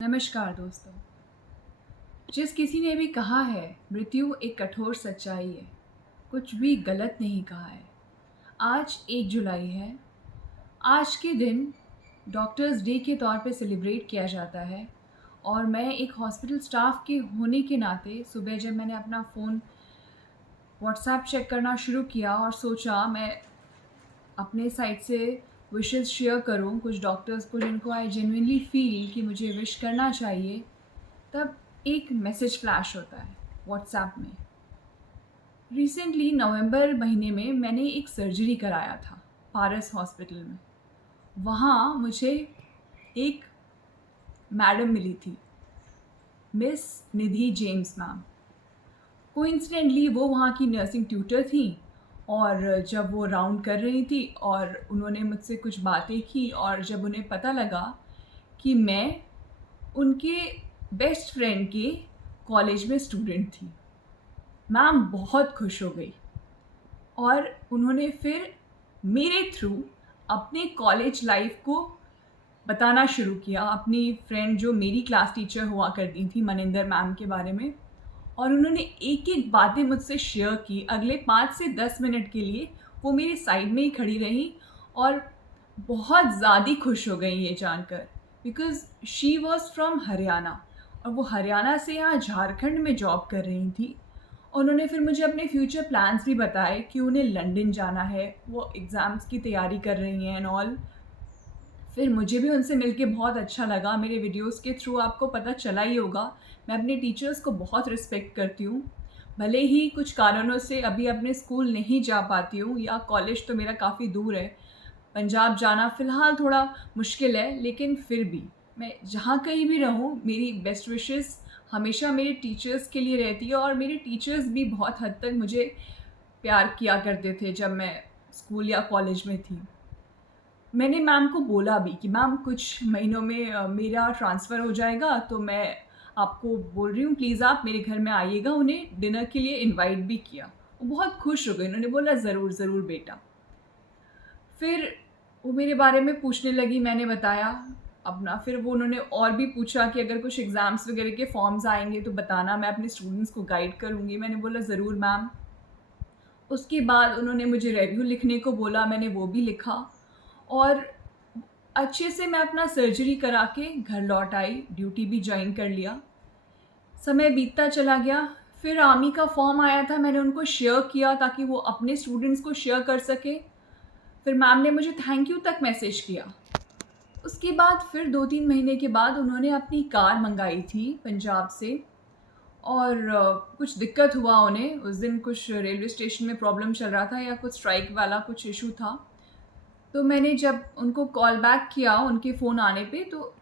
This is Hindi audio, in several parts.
नमस्कार दोस्तों। जिस किसी ने भी कहा है मृत्यु एक कठोर सच्चाई है, कुछ भी गलत नहीं कहा है। आज 1 जुलाई है। आज के दिन डॉक्टर्स डे के तौर पे सेलिब्रेट किया जाता है और मैं एक हॉस्पिटल स्टाफ के होने के नाते सुबह जब मैंने अपना फ़ोन व्हाट्सएप चेक करना शुरू किया और सोचा मैं अपने साइड से विशेज़ शेयर करूँ कुछ डॉक्टर्स को जिनको आई जेन्युइनली फ़ील कि मुझे विश करना चाहिए, तब एक मैसेज फ्लैश होता है व्हाट्सएप में। रिसेंटली नवंबर महीने में मैंने एक सर्जरी कराया था पारस हॉस्पिटल में। वहाँ मुझे एक मैडम मिली थी, मिस निधि जेम्स मैम। कोइंसिडेंटली वो वहाँ की नर्सिंग ट्यूटर थी और जब वो राउंड कर रही थी और उन्होंने मुझसे कुछ बातें की और जब उन्हें पता लगा कि मैं उनके बेस्ट फ्रेंड के कॉलेज में स्टूडेंट थी, मैम बहुत खुश हो गई और उन्होंने फिर मेरे थ्रू अपने कॉलेज लाइफ को बताना शुरू किया अपनी फ्रेंड जो मेरी क्लास टीचर हुआ करती थी मनिंदर मैम के बारे में। और उन्होंने एक-एक बातें मुझसे शेयर की। अगले 5 से 10 मिनट के लिए वो मेरी साइड में ही खड़ी रहीं और बहुत ज़्यादा खुश हो गई ये जानकर, because she was from Haryana और वो हरियाणा से यहाँ झारखंड में जॉब कर रही थी। उन्होंने फिर मुझे अपने फ्यूचर प्लान्स भी बताए कि उन्हें लंदन जाना है, वो एग्ज़ाम्स की तैयारी कर रही हैं एंड ऑल। फिर मुझे भी उनसे मिलके बहुत अच्छा लगा। मेरे वीडियोज़ के थ्रू आपको पता चला ही होगा, मैं अपने टीचर्स को बहुत रिस्पेक्ट करती हूँ। भले ही कुछ कारणों से अभी अपने स्कूल नहीं जा पाती हूँ या कॉलेज तो मेरा काफ़ी दूर है। पंजाब जाना फ़िलहाल थोड़ा मुश्किल है, लेकिन फिर भी मैं जहाँ कहीं भी रहूँ मेरी बेस्ट विशेज़ हमेशा मेरे टीचर्स के लिए रहती है और मेरे टीचर्स भी बहुत हद तक मुझे प्यार किया करते थे जब मैं स्कूल या कॉलेज में थी। मैंने मैम को बोला भी कि मैम कुछ महीनों में मेरा ट्रांसफ़र हो जाएगा, तो मैं आपको बोल रही हूँ प्लीज़ आप मेरे घर में आइएगा। उन्हें डिनर के लिए इनवाइट भी किया। वो बहुत खुश हो गई, उन्होंने बोला ज़रूर, ज़रूर बेटा। फिर वो मेरे बारे में पूछने लगी, मैंने बताया अपना। फिर वो उन्होंने और भी पूछा कि अगर कुछ एग्ज़ाम्स वगैरह के फॉर्म्स आएँगे तो बताना, मैं अपने स्टूडेंट्स को गाइड करूँगी। मैंने बोला ज़रूर मैम। उसके बाद उन्होंने मुझे रिव्यू लिखने को बोला, मैंने वो भी लिखा और अच्छे से मैं अपना सर्जरी करा के घर लौट आई, ड्यूटी भी जॉइन कर लिया। समय बीतता चला गया, फिर आर्मी का फॉर्म आया था, मैंने उनको शेयर किया ताकि वो अपने स्टूडेंट्स को शेयर कर सकें। फिर मैम ने मुझे थैंक यू तक मैसेज किया। उसके बाद फिर 2-3 महीने के बाद उन्होंने अपनी कार मँगाई थी पंजाब से और कुछ दिक्कत हुआ उन्हें। उस दिन कुछ रेलवे स्टेशन में प्रॉब्लम चल रहा था या कुछ स्ट्राइक वाला कुछ इश्यू था। तो मैंने जब उनको कॉल बैक किया उनके फ़ोन आने पे, तो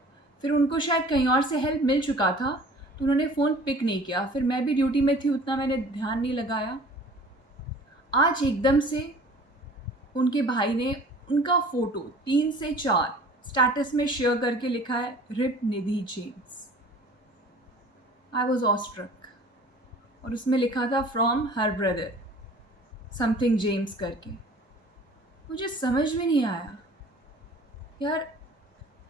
फिर उनको शायद कहीं और से हेल्प मिल चुका था, तो उन्होंने फ़ोन पिक नहीं किया। फिर मैं भी ड्यूटी में थी, उतना मैंने ध्यान नहीं लगाया। आज एकदम से उनके भाई ने उनका फ़ोटो 3 से 4 स्टेटस में शेयर करके लिखा है, RIP Nidhi James. I was awestruck और उसमें लिखा था from her brother something James करके। मुझे समझ में नहीं आया, यार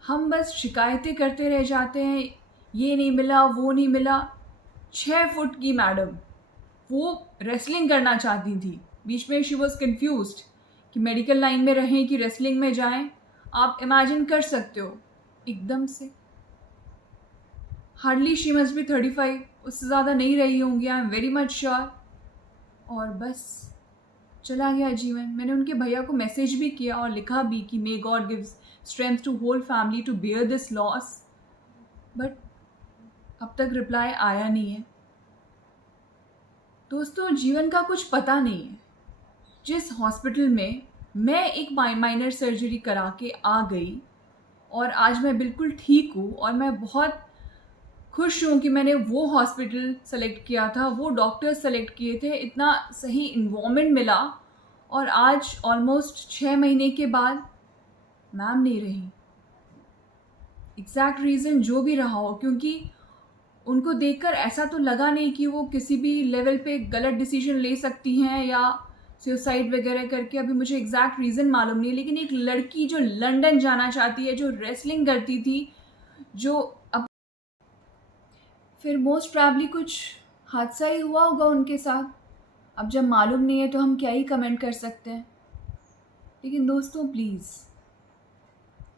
हम बस शिकायतें करते रह जाते हैं, ये नहीं मिला, वो नहीं मिला। 6 फुट की मैडम, वो रेसलिंग करना चाहती थी। बीच में शी वाज़ कन्फ्यूज़्ड कि मेडिकल लाइन में रहें कि रेसलिंग में जाएँ। आप इमेजिन कर सकते हो, एकदम से हार्डली शी मस्ट बी 35, उससे ज़्यादा नहीं रही होंगी, I am very much sure. और बस चला गया जीवन। मैंने उनके भैया को मैसेज भी किया और लिखा भी कि may God gives strength to whole family to bear this loss, but अब तक रिप्लाई आया नहीं है। दोस्तों, जीवन का कुछ पता नहीं है। जिस हॉस्पिटल में मैं एक माइनर सर्जरी करा के आ गई और आज मैं बिल्कुल ठीक हूँ और मैं बहुत खुश हूँ कि मैंने वो हॉस्पिटल सेलेक्ट किया था, वो डॉक्टर सेलेक्ट किए थे, इतना सही इन्वायरमेंट मिला और आज ऑलमोस्ट 6 महीने के बाद मैम नहीं रही। एग्जैक्ट रीज़न जो भी रहा हो, क्योंकि उनको देखकर ऐसा तो लगा नहीं कि वो किसी भी लेवल पे गलत डिसीजन ले सकती हैं या सुसाइड वगैरह करके। अभी मुझे एग्जैक्ट रीज़न मालूम नहीं है, लेकिन एक लड़की जो लंदन जाना चाहती है, जो रेसलिंग करती थी, जो फिर मोस्ट प्रॉब्ली कुछ हादसा ही हुआ होगा उनके साथ। अब जब मालूम नहीं है तो हम क्या ही कमेंट कर सकते हैं। लेकिन दोस्तों प्लीज़,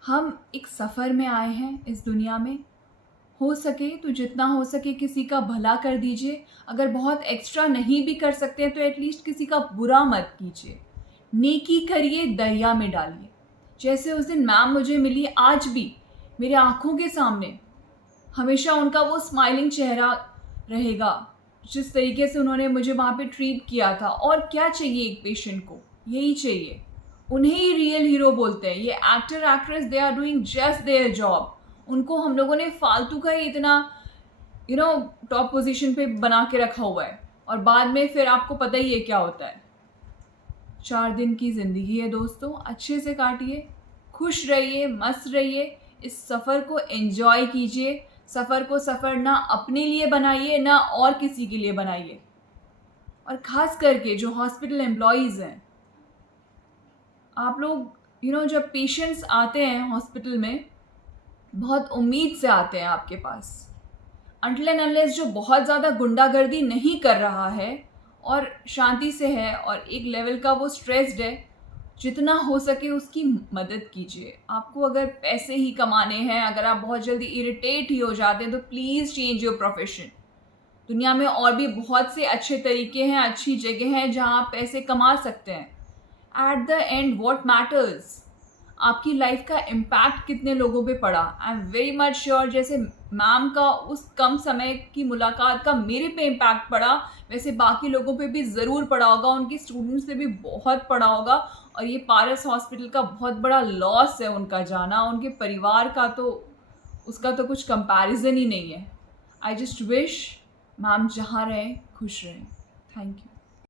हम एक सफ़र में आए हैं इस दुनिया में। हो सके तो जितना हो सके किसी का भला कर दीजिए। अगर बहुत एक्स्ट्रा नहीं भी कर सकते हैं तो एटलीस्ट किसी का बुरा मत कीजिए। नेकी करिए, दरिया में डालिए। जैसे उस दिन मैम मुझे मिली, आज भी मेरे आँखों के सामने हमेशा उनका वो स्माइलिंग चेहरा रहेगा, जिस तरीके से उन्होंने मुझे वहाँ पे ट्रीट किया था। और क्या चाहिए एक पेशेंट को, यही चाहिए। उन्हें ही रियल हीरो बोलते हैं। ये actor actress, they are doing just their job. उनको हम लोगों ने फालतू का ही इतना टॉप पोजीशन पे बना के रखा हुआ है, और बाद में फिर आपको पता ही है क्या होता है। 4 दिन की ज़िंदगी है दोस्तों, अच्छे से काटिए, खुश रहिए, मस्त रहिए, इस सफ़र को एंजॉय कीजिए। सफ़र को सफ़र ना अपने लिए बनाइए ना और किसी के लिए बनाइए। और ख़ास करके जो हॉस्पिटल एम्प्लॉयज़ हैं, आप लोग जब पेशेंट्स आते हैं हॉस्पिटल में, बहुत उम्मीद से आते हैं आपके पास। अनटिल एंड अनलेस जो बहुत ज़्यादा गुंडागर्दी नहीं कर रहा है और शांति से है और एक लेवल का वो स्ट्रेस्ड है, जितना हो सके उसकी मदद कीजिए। आपको अगर पैसे ही कमाने हैं, अगर आप बहुत जल्दी इरिटेट ही हो जाते हैं, तो प्लीज़ चेंज योर प्रोफेशन। दुनिया में और भी बहुत से अच्छे तरीके हैं, अच्छी जगह हैं जहाँ आप पैसे कमा सकते हैं। At the end what matters, आपकी लाइफ का इम्पैक्ट कितने लोगों पे पड़ा। I am very much sure, जैसे मैम का उस कम समय की मुलाकात का मेरे पे इम्पैक्ट पड़ा, वैसे बाकी लोगों पे भी ज़रूर पड़ा होगा, उनके स्टूडेंट्स पे भी बहुत पड़ा होगा। और ये पारस हॉस्पिटल का बहुत बड़ा लॉस है उनका जाना। उनके परिवार का तो उसका तो कुछ कंपैरिजन ही नहीं है। आई जस्ट विश मैम जहाँ रहें खुश रहें। Thank you.